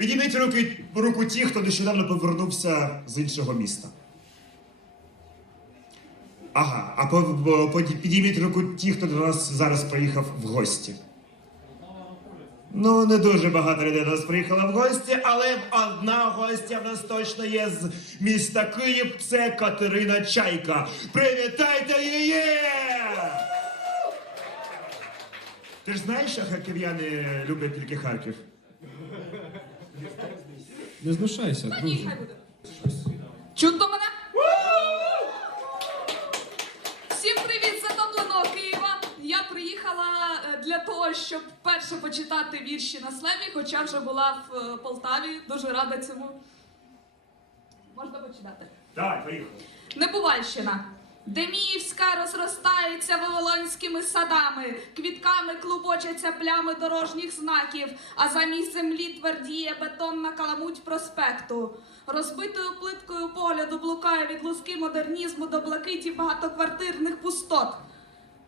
Підніміть руки, руку ті, хто нещодавно повернувся з іншого міста. Ага, а по, по- підніміть руку ті, хто до нас зараз приїхав в гості. Ну, не дуже багато людей до нас приїхало в гості, але одна гостя в нас точно є з міста Київ. Це Катерина Чайка. Привітайте її! Ти ж знаєш, що харків'яни люблять тільки Харків? Не знушайся, друже. хай буде. Чутно мене? Всім привіт з затопленого Києва. Я приїхала е, для того, щоб перше почитати вірші на слемі, хоча вже була в е, Полтаві. Дуже рада цьому. Можна почитати. Давай, поїхали. Небувальщина. Деміївська розростається вавилонськими садами, квітками клубочаться плями дорожніх знаків, а замість землі твердіє бетонна каламуть проспекту. Розбитою плиткою погляду блукає від луски модернізму до блакиті багатоквартирних пустот.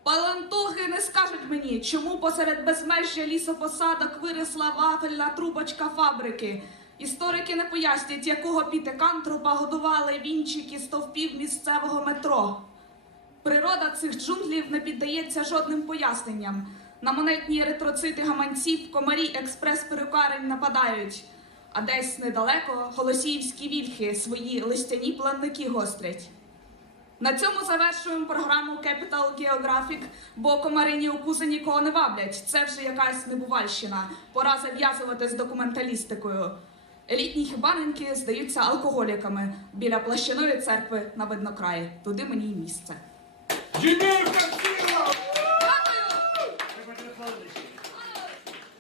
Палантухи не скажуть мені, чому посеред безмежжя лісопосадок виросла вафельна трубочка фабрики. Історики не пояснять, якого пітекантропа годували вінчики стовпів місцевого метро. Природа цих джунглів не піддається жодним поясненням. На монетні ретроцити гаманців комарі експрес-перукарень нападають. А десь недалеко голосіївські вільхи свої листяні плавники гострять. На цьому завершуємо програму Capital Geographic, бо комарині укуси нікого не ваблять. Це вже якась небувальщина. Пора зав'язувати з документалістикою. Елітні хібанинки здаються алкоголіками біля плащаної церкви на виднокраї. Туди мені й місце. Єнірка сіла!